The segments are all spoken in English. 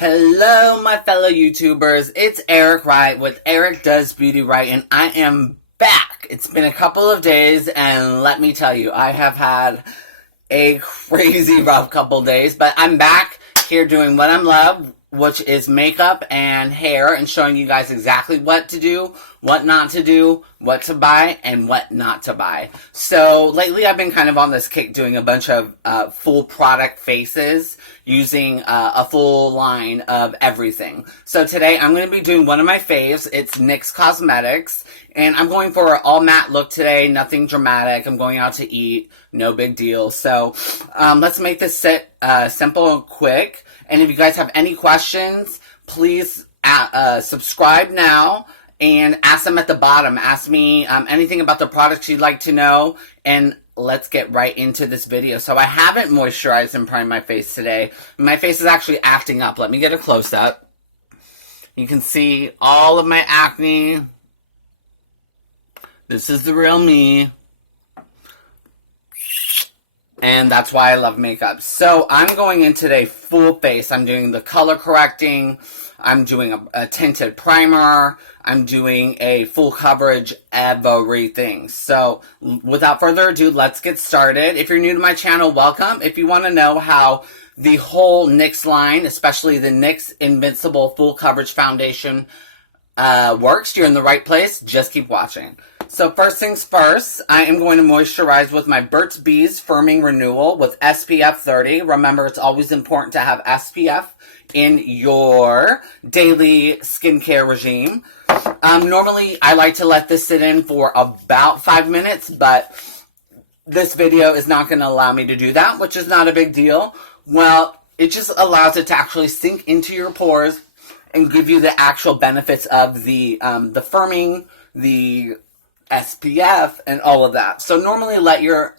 Hello, my fellow YouTubers. It's Eric Wright with Eric Does Beauty Right, and I am back. It's been a couple of days, and let me tell you, I have had a crazy rough couple days, but I'm back here doing what I love, which is makeup and hair, and showing you guys exactly what to do, what not to do, what to buy, and what not to buy. So lately I've been kind of on this kick doing a bunch of full product faces using a full line of everything. So today I'm going to be doing one of my faves. It's NYX Cosmetics, and I'm going for an all matte look today, nothing dramatic. I'm going out to eat, no big deal. So let's make this simple and quick. And if you guys have any questions, please subscribe now and ask them at the bottom. Ask me anything about the products you'd like to know, and let's get right into this video. So I haven't moisturized and primed my face today. My face is actually acting up. Let me get a close-up. You can see all of my acne. This is the real me. And that's why I love makeup. So I'm going in today full face. I'm doing the color correcting. I'm doing a tinted primer. I'm doing a full coverage everything. So without further ado, let's get started. If you're new to my channel, welcome. If you want to know how the whole NYX line, especially the NYX Invincible Full Coverage Foundation works, you're in the right place. Just keep watching. So first things first, I am going to moisturize with my Burt's Bees Firming Renewal with SPF 30. Remember, it's always important to have SPF in your daily skincare regime. Normally, I like to let this sit in for about 5 minutes, but this video is not going to allow me to do that, which is not a big deal. Well, it just allows it to actually sink into your pores and give you the actual benefits of the firming, the SPF, and all of that. So normally let your,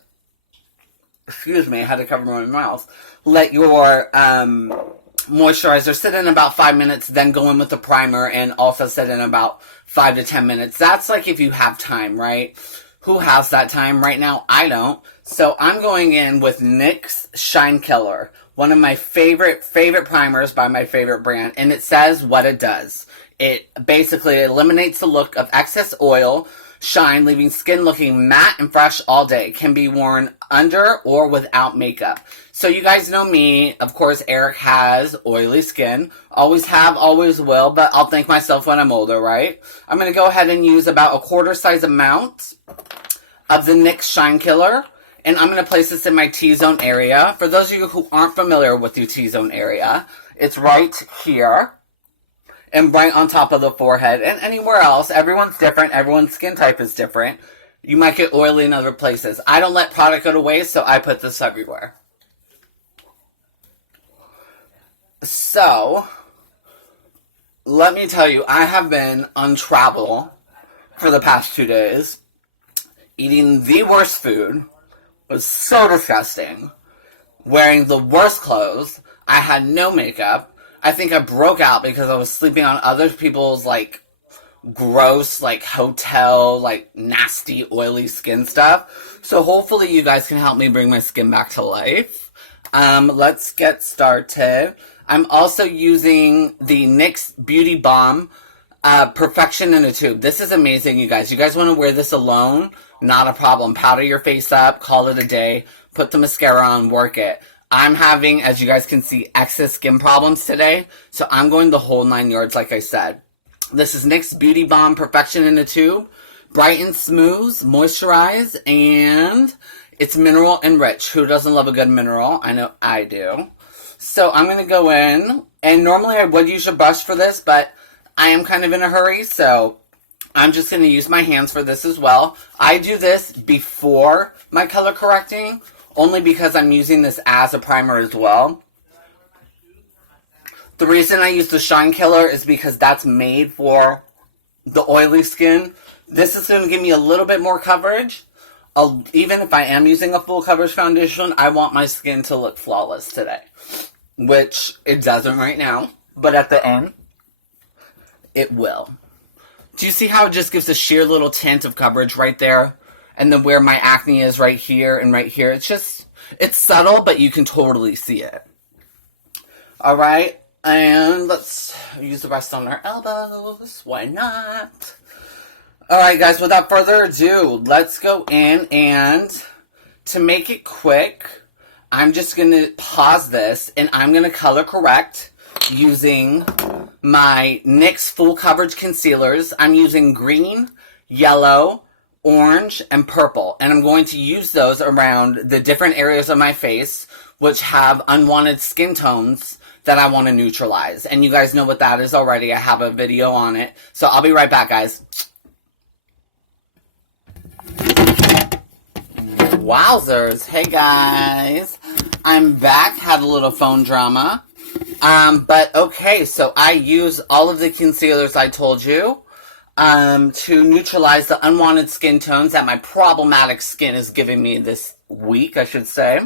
excuse me, I had to cover my mouth, let your moisturizer sit in about 5 minutes, then go in with the primer and also sit in about 5 to 10 minutes. That's like if you have time, right? Who has that time? Right now, I don't. So I'm going in with NYX Shine Killer, one of my favorite primers by my favorite brand, and it says what it does. It basically eliminates the look of excess oil, shine, leaving skin looking matte and fresh all day. Can be worn under or without makeup. So you guys know me. Of course, Eric has oily skin. Always have, always will, but I'll thank myself when I'm older, right? I'm going to go ahead and use about a quarter size amount of the NYX Shine Killer. And I'm going to place this in my T-zone area. For those of you who aren't familiar with the T-zone area, it's right here and right on top of the forehead and anywhere else. Everyone's different. Everyone's skin type is different. You might get oily in other places. I don't let product go to waste, so I put this everywhere. So, let me tell you, I have been on travel for the past 2 days, eating the worst food. It was so disgusting. Wearing the worst clothes. I had no makeup. I think I broke out because I was sleeping on other people's, like, gross, like, hotel, like, nasty, oily skin stuff. So hopefully you guys can help me bring my skin back to life. Let's get started. I'm also using the NYX Beauty Balm Perfection in a Tube. This is amazing, you guys. You guys want to wear this alone? Not a problem. Powder your face up, call it a day, put the mascara on, work it. I'm having, as you guys can see, excess skin problems today, so I'm going the whole 9 yards, like I said. This is NYX Beauty Balm Perfection in a Tube. Brighten, smooth, moisturize, and it's mineral enriched. Who doesn't love a good mineral? I know I do. So I'm going to go in, and normally I would use a brush for this, but I am kind of in a hurry, so I'm just going to use my hands for this as well. I do this before my color correcting, only because I'm using this as a primer as well. The reason I use the Shine Killer is because that's made for the oily skin. This is going to give me a little bit more coverage. Even if I am using a full coverage foundation, I want my skin to look flawless today, which it doesn't right now, but at the end, it will. Do you see how it just gives a sheer little tint of coverage right there? And then where my acne is right here and right here. It's subtle, but you can totally see it. Alright, And let's use the rest on our elbows. Why not? Alright guys, without further ado, let's go in, and to make it quick, I'm just going to pause this and I'm going to color correct using my NYX Full Coverage Concealers. I'm using green, yellow, orange, and purple. And I'm going to use those around the different areas of my face which have unwanted skin tones that I want to neutralize. And you guys know what that is already. I have a video on it. So I'll be right back, guys. Wowzers. Hey, guys. I'm back. Had a little phone drama. But okay, so I use all of the concealers I told you to neutralize the unwanted skin tones that my problematic skin is giving me this week, I should say.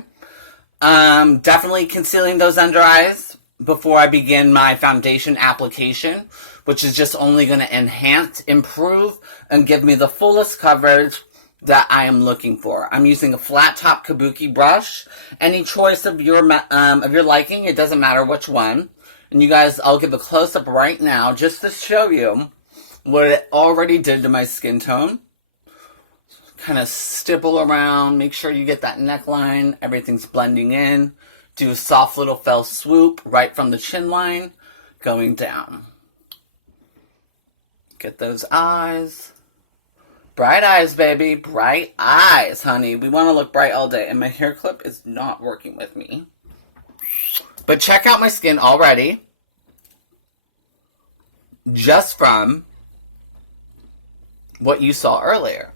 Definitely concealing those under eyes before I begin my foundation application, which is just only going to enhance, improve, and give me the fullest coverage that I am looking for. I'm using a flat top kabuki brush. Any choice of your liking, it doesn't matter which one. And you guys, I'll give a close-up right now just to show you what it already did to my skin tone. Kind of stipple around, make sure you get that neckline, everything's blending in. Do a soft little fell swoop right from the chin line, going down. Get those eyes. Bright eyes, baby. Bright eyes, honey. We want to look bright all day. And my hair clip is not working with me. But check out my skin already. Just from what you saw earlier.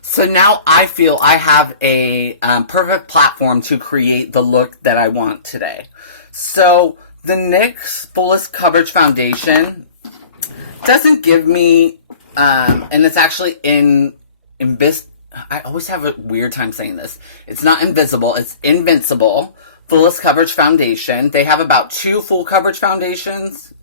So now I feel I have a perfect platform to create the look that I want today. So the NYX Fullest Coverage Foundation doesn't give me... and it's actually I always have a weird time saying this. It's not invisible, it's Invincible Fullest Coverage Foundation. They have about 2 full coverage foundations.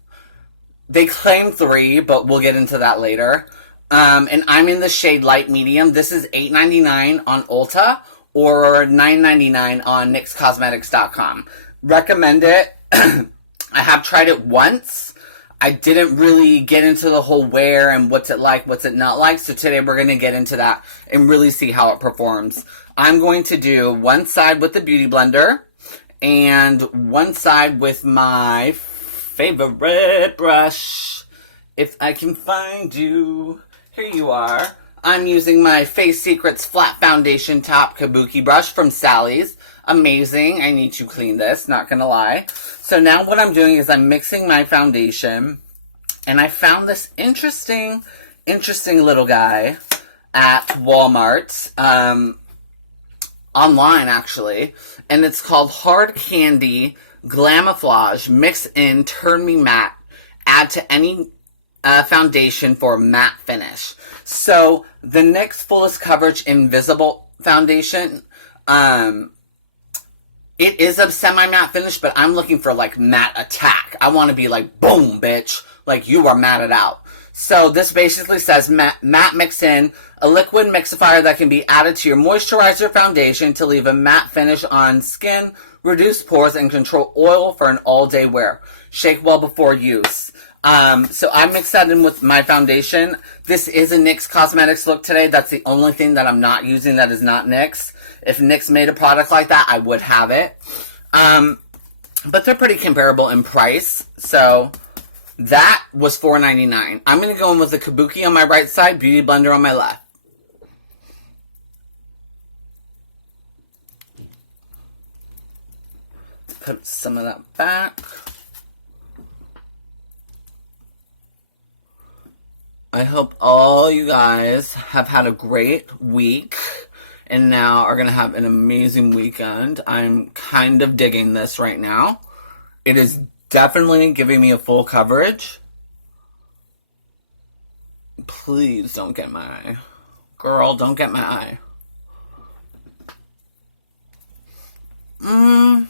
They claim 3, but we'll get into that later. And I'm in the shade Light Medium. This is $8.99 on Ulta or $9.99 on NYXCosmetics.com. Recommend it. I have tried it once. I didn't really get into the whole wear and what's it like, what's it not like. So today we're going to get into that and really see how it performs. I'm going to do one side with the Beauty Blender and one side with my favorite brush. If I can find you. Here you are. I'm using my Face Secrets Flat Foundation Top Kabuki brush from Sally's. Amazing. I need to clean this, not gonna lie. So now what I'm doing is I'm mixing my foundation, and I found this interesting little guy at Walmart, online actually, and it's called Hard Candy Glamouflage Mix In Turn Me Matte. Add to any foundation for matte finish. So the NYX Fullest Coverage Invisible Foundation, it is a semi-matte finish, but I'm looking for, like, matte attack. I want to be like, boom, bitch. Like, you are matted out. So this basically says matte mix in, a liquid mixifier that can be added to your moisturizer foundation to leave a matte finish on skin, reduce pores, and control oil for an all-day wear. Shake well before use. So I mixed that in with my foundation. This is a NYX Cosmetics look today. That's the only thing that I'm not using that is not NYX. If NYX made a product like that, I would have it. But they're pretty comparable in price. So that was $4.99. I'm going to go in with the Kabuki on my right side, Beauty Blender on my left. Put some of that back. I hope all you guys have had a great week and now are going to have an amazing weekend. I'm kind of digging this right now. It is definitely giving me a full coverage. Please don't get my eye. Girl, don't get my eye.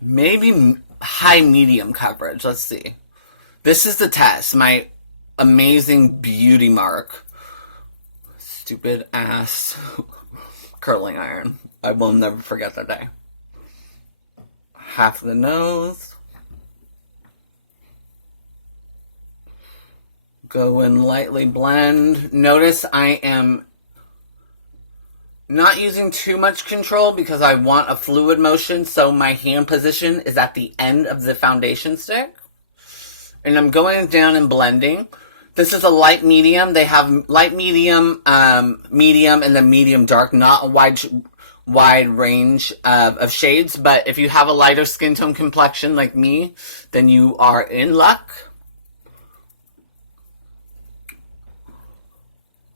Maybe high medium coverage. Let's see. This is the test. My amazing beauty mark. Stupid ass curling iron. I will never forget that day. Half of the nose. Go and lightly blend. Notice I am not using too much control because I want a fluid motion, so my hand position is at the end of the foundation stick. And I'm going down and blending. This is a light medium. They have light medium, medium, and then medium dark, not a wide range of shades. But if you have a lighter skin tone complexion like me, then you are in luck.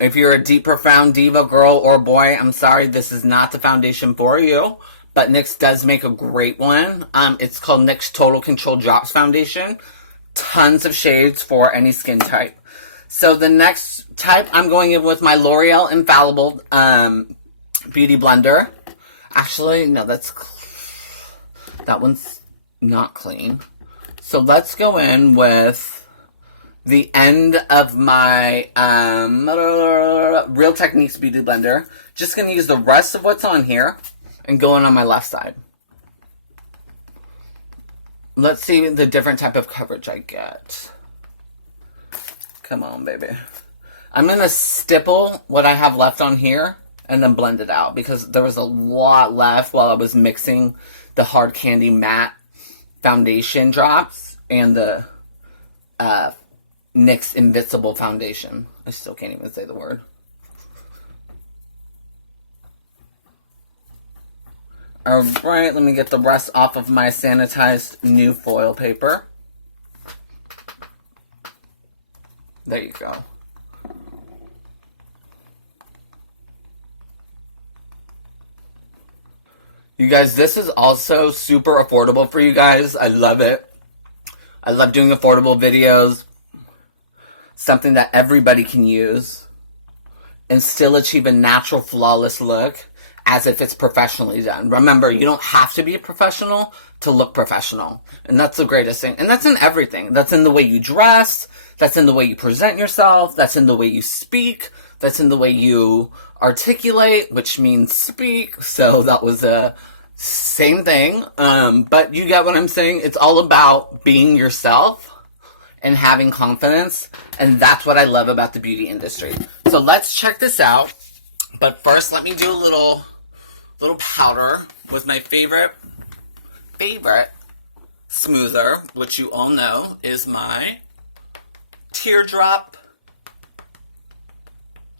If you're a deep, profound diva girl or boy, I'm sorry, this is not the foundation for you. But NYX does make a great one. It's called NYX Total Control Drops Foundation. Tons of shades for any skin type. So the next type, I'm going in with my L'Oreal Infallible Beauty Blender. Actually, no, that one's not clean. So let's go in with the end of my Real Techniques Beauty Blender. Just going to use the rest of what's on here and go in on my left side. Let's see the different type of coverage I get. Come on, baby. I'm going to stipple what I have left on here and then blend it out because there was a lot left while I was mixing the Hard Candy Matte Foundation drops and the NYX Invincible Foundation. I still can't even say the word. Alright, let me get the rest off of my sanitized new foil paper. There you go. You guys, this is also super affordable for you guys. I love it. I love doing affordable videos. Something that everybody can use and still achieve a natural, flawless look as if it's professionally done. Remember, you don't have to be a professional to look professional. And that's the greatest thing. And that's in everything. That's in the way you dress. That's in the way you present yourself. That's in the way you speak. That's in the way you articulate, which means speak. So that was the same thing. But you get what I'm saying? It's all about being yourself and having confidence. And that's what I love about the beauty industry. So let's check this out. But first, let me do a little powder with my favorite smoother, which you all know is my Teardrop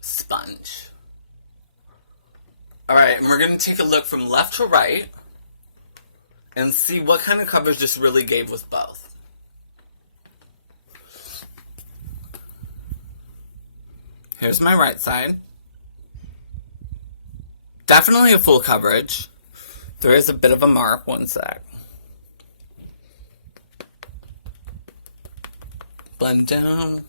sponge. Alright, and we're going to take a look from left to right and see what kind of coverage this really gave with both. Here's my right side. Definitely a full coverage. There is a bit of a mark, one sec. Blend down.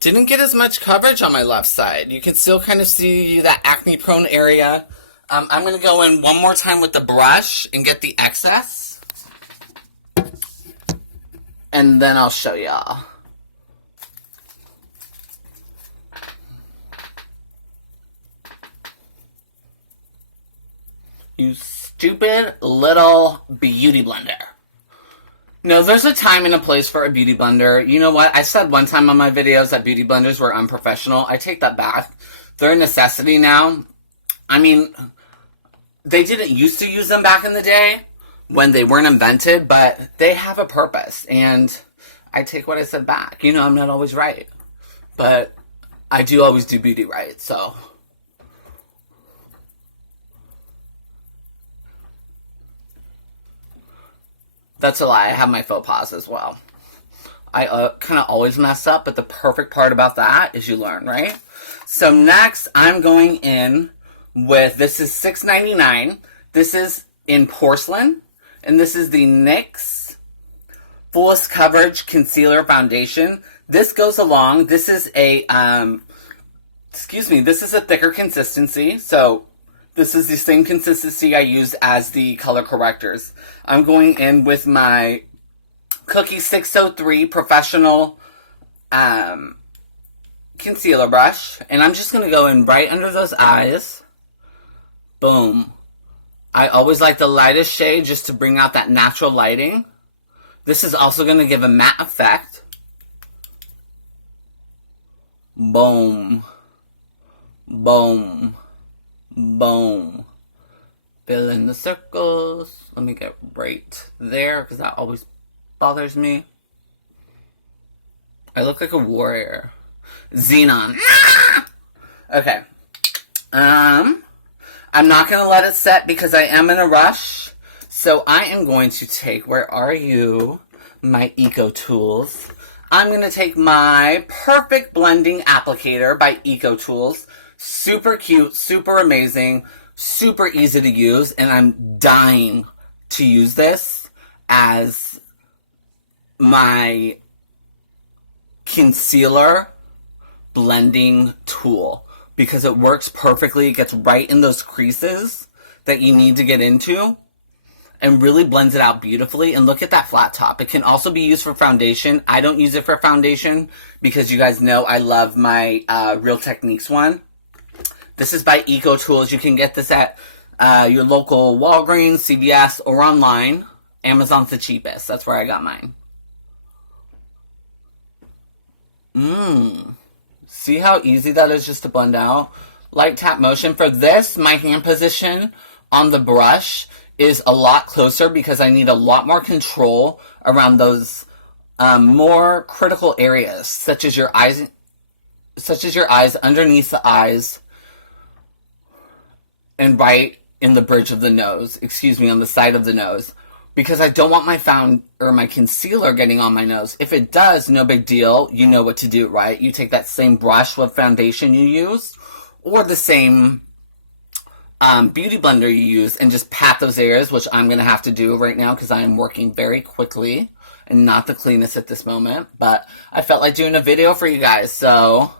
Didn't get as much coverage on my left side. You can still kind of see that acne prone area. I'm going to go in one more time with the brush and get the excess. And then I'll show y'all. You stupid little beauty blender. No, there's a time and a place for a beauty blender. You know what? I said one time on my videos that beauty blenders were unprofessional. I take that back. They're a necessity now. I mean, they didn't used to use them back in the day when they weren't invented, but they have a purpose. And I take what I said back. You know, I'm not always right. But I do always do beauty right, so... That's a lie. I have my faux pas as well. I kind of always mess up, but the perfect part about that is you learn, right? So next, I'm going in with, this is $6.99. This is in porcelain, and this is the NYX Fullest Coverage Concealer Foundation. This goes along. This is a, this is a thicker consistency, so... This is the same consistency I use as the color correctors. I'm going in with my Cookie 603 Professional concealer brush. And I'm just going to go in right under those eyes. Boom. I always like the lightest shade just to bring out that natural lighting. This is also going to give a matte effect. Boom. Boom. Boom. Fill in the circles. Let me get right there because that always bothers me. I look like a warrior. Xenon. Okay. I'm not going to let it set because I am in a rush. So I am going to take, where are you, my Eco Tools. I'm going to take my Perfect Blending Applicator by Eco Tools. Super cute, super amazing, super easy to use, and I'm dying to use this as my concealer blending tool because it works perfectly. It gets right in those creases that you need to get into and really blends it out beautifully. And look at that flat top. It can also be used for foundation. I don't use it for foundation because you guys know I love my Real Techniques one. This is by Eco Tools. You can get this at your local Walgreens, CVS, or online. Amazon's the cheapest. That's where I got mine. See how easy that is just to blend out? Light tap motion. For this, my hand position on the brush is a lot closer because I need a lot more control around those more critical areas, such as your eyes, underneath the eyes, and right in the bridge of the nose. Excuse me, on the side of the nose. Because I don't want my concealer getting on my nose. If it does, no big deal. You know what to do, right? You take that same brush with foundation you use, or the same beauty blender you use, and just pat those areas, which I'm going to have to do right now because I am working very quickly and not the cleanest at this moment. But I felt like doing a video for you guys, so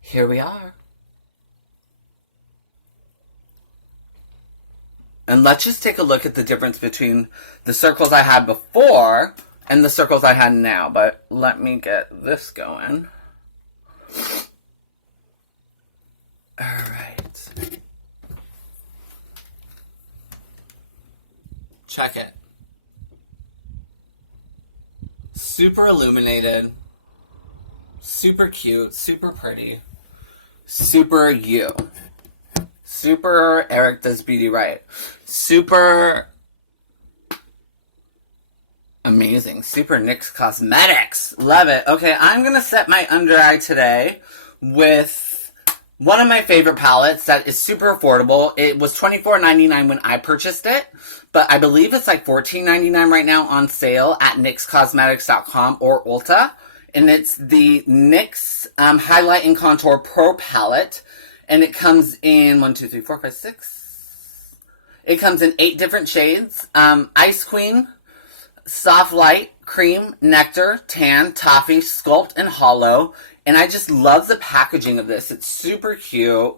here we are. And let's just take a look at the difference between the circles I had before and the circles I had now. But let me get this going. Alright. Check it. Super illuminated. Super cute. Super pretty. Super you. Super Eric Does Beauty Right. Super amazing. Super NYX Cosmetics. Love it. Okay, I'm going to set my under eye today with one of my favorite palettes that is super affordable. It was $24.99 when I purchased it, but I believe it's like $14.99 right now on sale at NYXCosmetics.com or Ulta. And it's the NYX Highlight and Contour Pro Palette. And it comes in 1, 2, 3, 4, 5, 6. It comes in 8 different shades. Ice Queen, Soft Light, Cream, Nectar, Tan, Toffee, Sculpt, and Hollow. And I just love the packaging of this. It's super cute.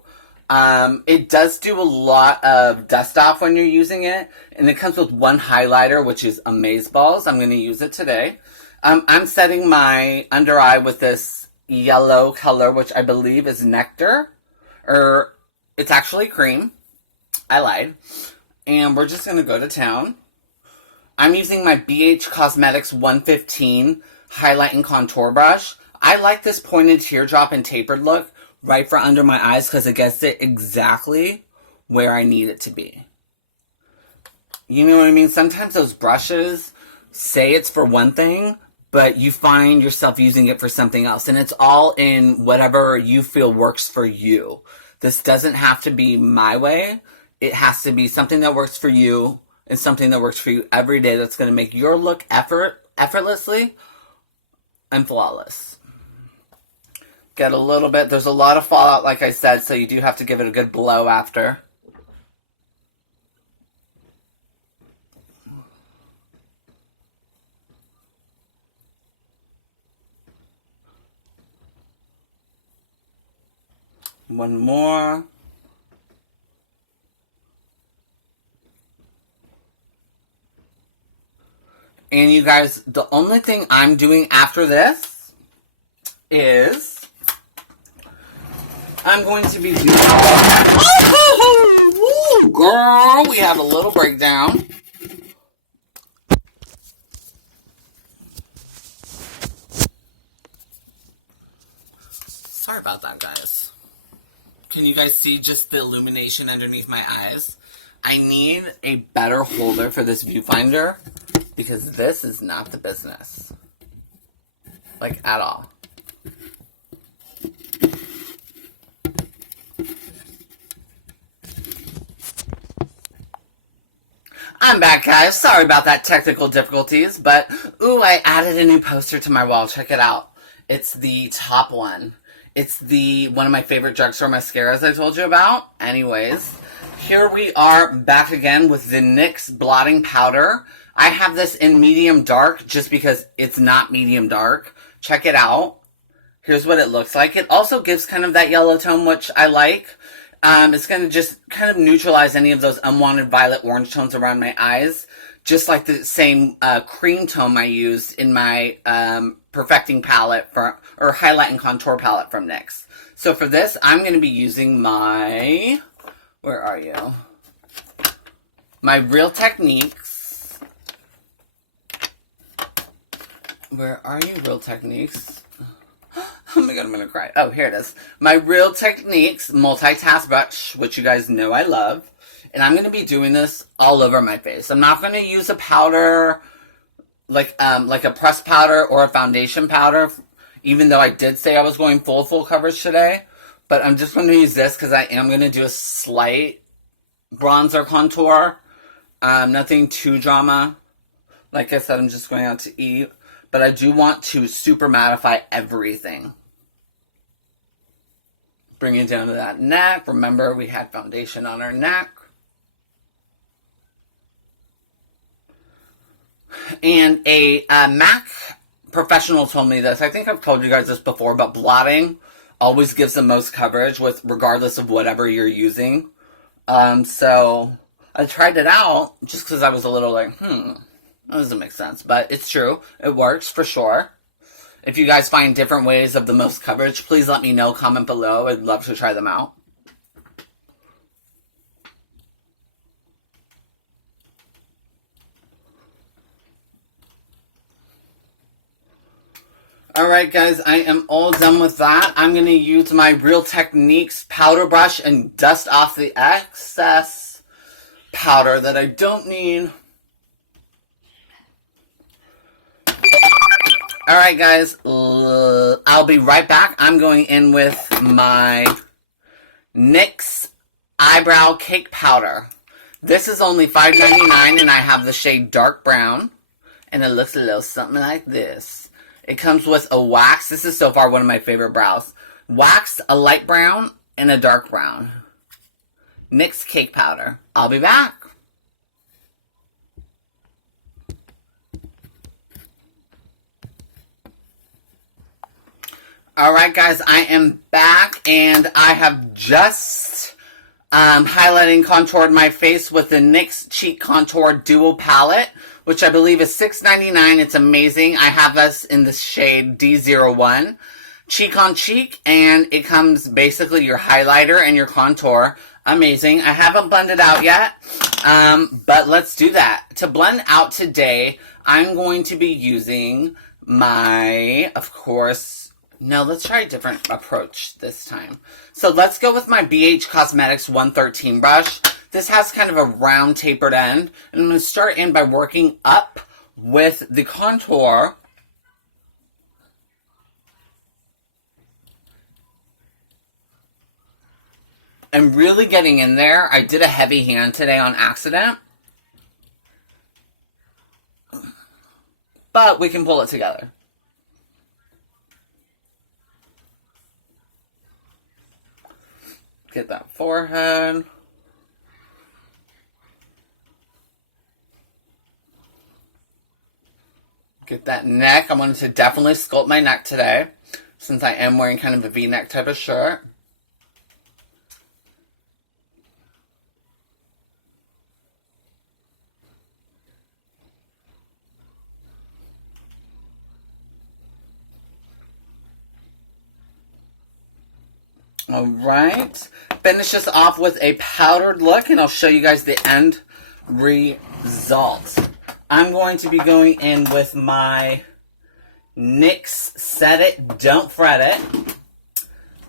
It does do a lot of dust off when you're using it. And it comes with one highlighter, which is Amazeballs. I'm going to use it today. I'm setting my under eye with this yellow color, which I believe is Nectar. Or it's actually Cream. I lied. And we're just going to go to town. I'm using my BH Cosmetics 115 Highlight and Contour Brush. I like this pointed teardrop and tapered look right for under my eyes because it gets it exactly where I need it to be. You know what I mean? Sometimes those brushes say it's for one thing, but you find yourself using it for something else. And it's all in whatever you feel works for you. This doesn't have to be my way. It has to be something that works for you and something that works for you every day that's going to make your look effortlessly and flawless. Get a little bit. There's a lot of fallout, like I said, so you do have to give it a good blow after. One more. And you guys, the only thing I'm doing after this is I'm going to be doing... Oh, girl, we have a little breakdown. Sorry about that, guys. Can you guys see just the illumination underneath my eyes? I need a better holder for this viewfinder because this is not the business. Like, at all. I'm back, guys. Sorry about that technical difficulties, but ooh, I added a new poster to my wall. Check it out. It's the top one. It's one of my favorite drugstore mascaras I told you about. Anyways, here we are back again with the NYX blotting powder. I have this in medium dark just because it's not medium dark. Check it out. Here's what it looks like. It also gives kind of that yellow tone, which I like. It's going to just kind of neutralize any of those unwanted violet orange tones around my eyes, just like the same cream tone I used in my perfecting palette or highlight and contour palette from NYX. So for this, I'm going to be using my, where are you? My Real Techniques. Where are you, Real Techniques? Oh my god, I'm gonna cry. Oh, here it is. My Real Techniques multitask brush, which you guys know I love. And I'm gonna be doing this all over my face. I'm not gonna use a powder, like a pressed powder or a foundation powder, even though I did say I was going full coverage today. But I'm just gonna use this because I am gonna do a slight bronzer contour. Nothing too drama. Like I said, I'm just going out to eat. But I do want to super mattify everything. Bring it down to that neck. Remember, we had foundation on our neck. And a MAC professional told me this. I think I've told you guys this before, but blotting always gives the most coverage regardless of whatever you're using. So I tried it out just because I was a little like, that doesn't make sense. But it's true. It works for sure. If you guys find different ways of the most coverage, please let me know. Comment below. I'd love to try them out. Alright guys, I am all done with that. I'm going to use my Real Techniques powder brush and dust off the excess powder that I don't need. Alright guys, I'll be right back. I'm going in with my NYX Eyebrow Cake Powder. This is only $5.99 and I have the shade Dark Brown. And it looks a little something like this. It comes with a wax. This is so far one of my favorite brows. Wax, a light brown, and a dark brown. NYX Cake Powder. I'll be back. Alright guys, I am back and I have just highlighting contoured my face with the NYX Cheek Contour Duo Palette, which I believe is $6.99. It's amazing. I have this in the shade D01. Cheek on cheek, and it comes basically your highlighter and your contour. Amazing. I haven't blended out yet, but let's do that. To blend out today, I'm going to be using my, of course, no, let's try a different approach this time. So let's go with my BH Cosmetics 113 brush. This has kind of a round tapered end. And I'm going to start in by working up with the contour. And really getting in there. I did a heavy hand today on accident. But we can pull it together. Get that forehead. Get that neck. I wanted to definitely sculpt my neck today, since I am wearing kind of a V-neck type of shirt. Alright, finish this off with a powdered look and I'll show you guys the end result. I'm going to be going in with my NYX Set It, Don't Fret It.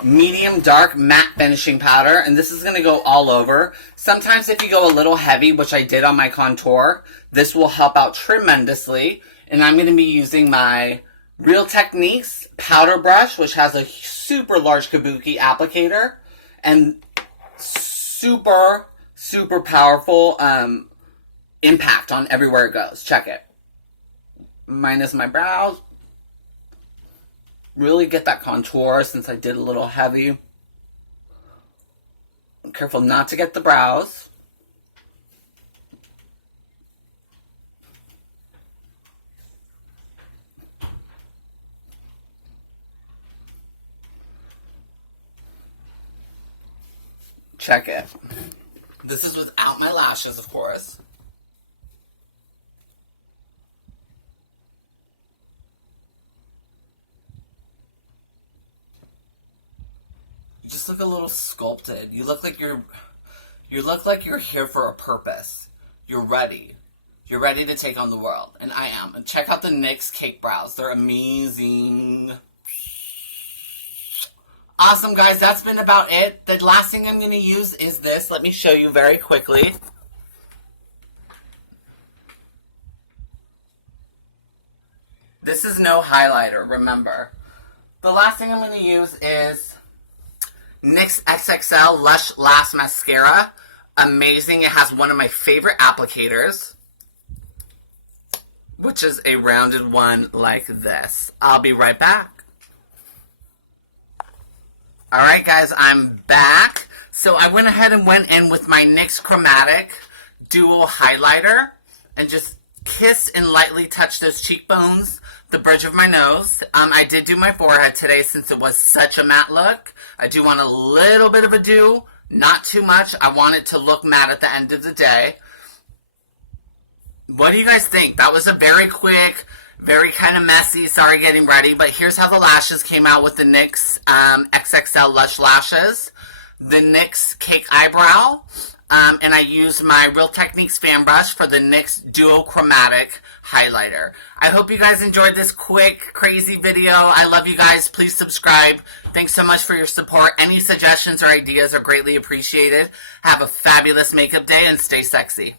medium dark matte finishing powder, and this is going to go all over. Sometimes if you go a little heavy, which I did on my contour, this will help out tremendously. And I'm going to be using my Real Techniques powder brush, which has a super large kabuki applicator and super, super powerful impact on everywhere it goes. Check it. Minus my brows. Really get that contour since I did a little heavy. Careful not to get the brows. Check it. This is without my lashes, of course. You just look a little sculpted. You look like you're here for a purpose. You're ready. You're ready to take on the world. And I am. And check out the NYX Cake Brows. They're amazing. Awesome, guys. That's been about it. The last thing I'm going to use is this. Let me show you very quickly. This is no highlighter, remember. The last thing I'm going to use is NYX XXL Lush Lash Mascara. Amazing. It has one of my favorite applicators, which is a rounded one like this. I'll be right back. Alright guys, I'm back. So I went ahead and went in with my NYX Chromatic Dual Highlighter and just kiss and lightly touch those cheekbones, the bridge of my nose. I did do my forehead today since it was such a matte look. I do want a little bit of a dew, not too much. I want it to look matte at the end of the day. What do you guys think? That was a very quick, very kind of messy, sorry getting ready, but here's how the lashes came out with the NYX XXL Lush Lashes, the NYX Cake Eyebrow, and I used my Real Techniques fan brush for the NYX Duo Chromatic Highlighter. I hope you guys enjoyed this quick, crazy video. I love you guys. Please subscribe. Thanks so much for your support. Any suggestions or ideas are greatly appreciated. Have a fabulous makeup day and stay sexy.